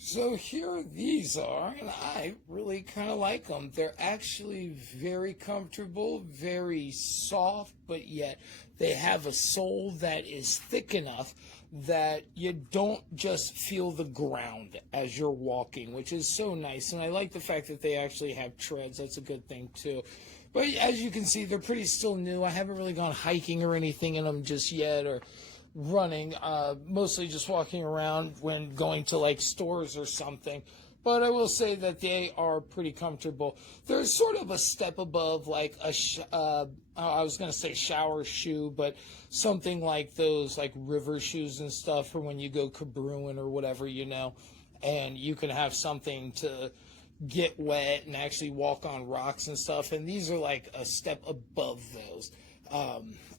So here these are, and I really kind of like them. They're actually very comfortable, very soft, but yet they have a sole that is thick enough that you don't just feel the ground as you're walking, which is so nice. And I like the fact that they actually have treads. That's a good thing too. But as you can see, they're pretty still new. I haven't really gone hiking or anything in them just yet, or running, mostly just walking around when going to like stores or something. But I will say that they are pretty comfortable. They're sort of a step above like I was going to say shower shoe, but something like those like river shoes and stuff for when you go cabrewing or whatever, and you can have something to get wet and actually walk on rocks and stuff. And these are like a step above those.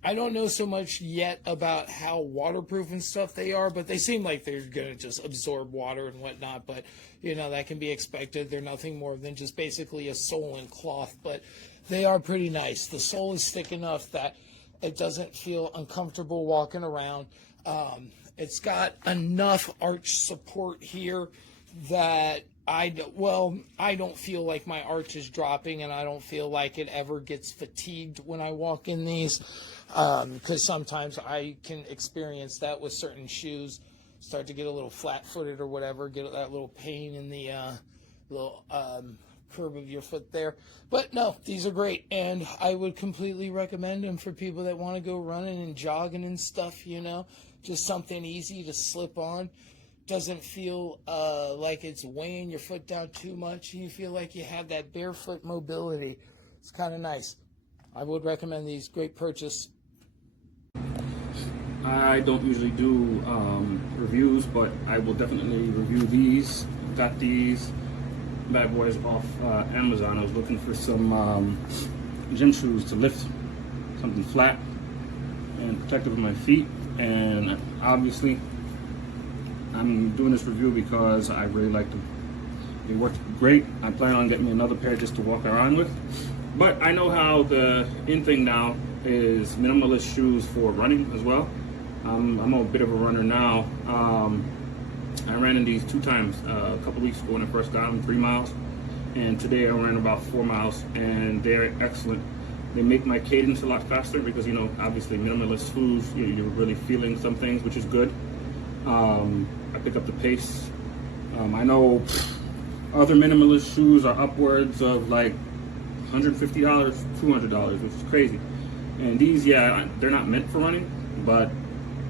I don't know so much yet about how waterproof and stuff they are, but they seem like they're going to just absorb water and whatnot. But, that can be expected. They're nothing more than just basically a sole and cloth, but they are pretty nice. The sole is thick enough that it doesn't feel uncomfortable walking around. It's got enough arch support here that I don't feel like my arch is dropping, and I don't feel like it ever gets fatigued when I walk in these, because sometimes I can experience that with certain shoes, start to get a little flat-footed or whatever, get that little pain in the little curve of your foot there. But no, these are great, and I would completely recommend them for people that want to go running and jogging and stuff, just something easy to slip on. Doesn't feel like it's weighing your foot down too much, and you feel like you have that barefoot mobility. It's kind of nice. I would recommend these. Great purchase. I don't usually do reviews, but I will definitely review these. Got these bad boys off Amazon. I was looking for some gym shoes to lift something flat and protective of my feet, and obviously I'm doing this review because I really like them. They work great. I plan on getting me another pair just to walk around with. But I know how the in thing now is minimalist shoes for running as well. I'm a bit of a runner now. I ran in these 2 times a couple weeks ago when I first got them, 3 miles. And today I ran about 4 miles, and they're excellent. They make my cadence a lot faster because, obviously minimalist shoes, you're really feeling some things, which is good. I pick up the pace. I know other minimalist shoes are upwards of like $150, $200, which is crazy. And these, they're not meant for running, but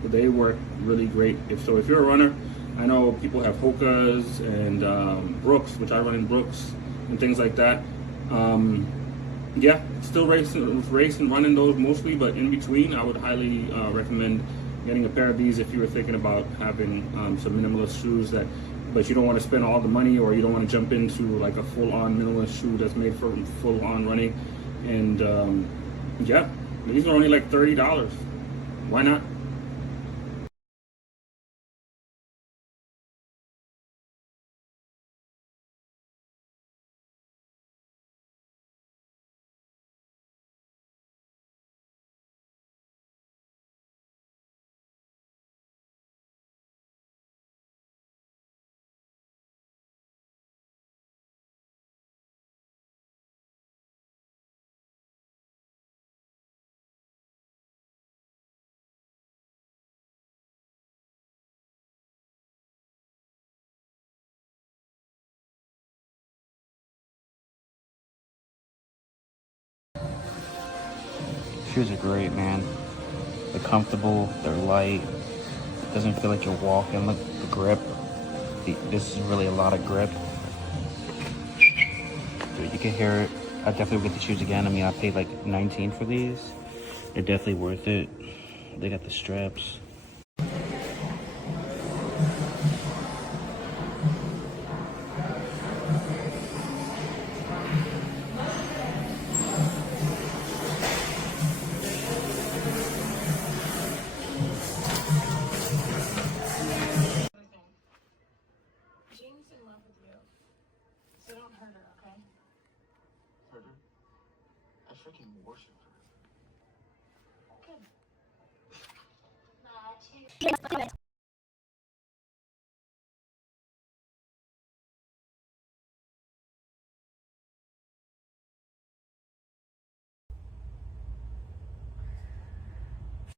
they work really great. If you're a runner, I know people have Hokas and Brooks, which I run in Brooks and things like that. Still race and running those mostly, but in between, I would highly recommend getting a pair of these if you were thinking about having some minimalist shoes but you don't want to spend all the money, or you don't want to jump into like a full-on minimalist shoe that's made for full-on running. And these are only like $30. Why not? Shoes are great, man. They're comfortable, they're light. It doesn't feel like you're walking. Look, the grip. This is really a lot of grip. Dude, you can hear it. I definitely would get the shoes again. I mean, I paid like $19 for these. They're definitely worth it. They got the straps. Jane's in love with you, so don't hurt her, okay? Hurt her? I freaking worship her. Good.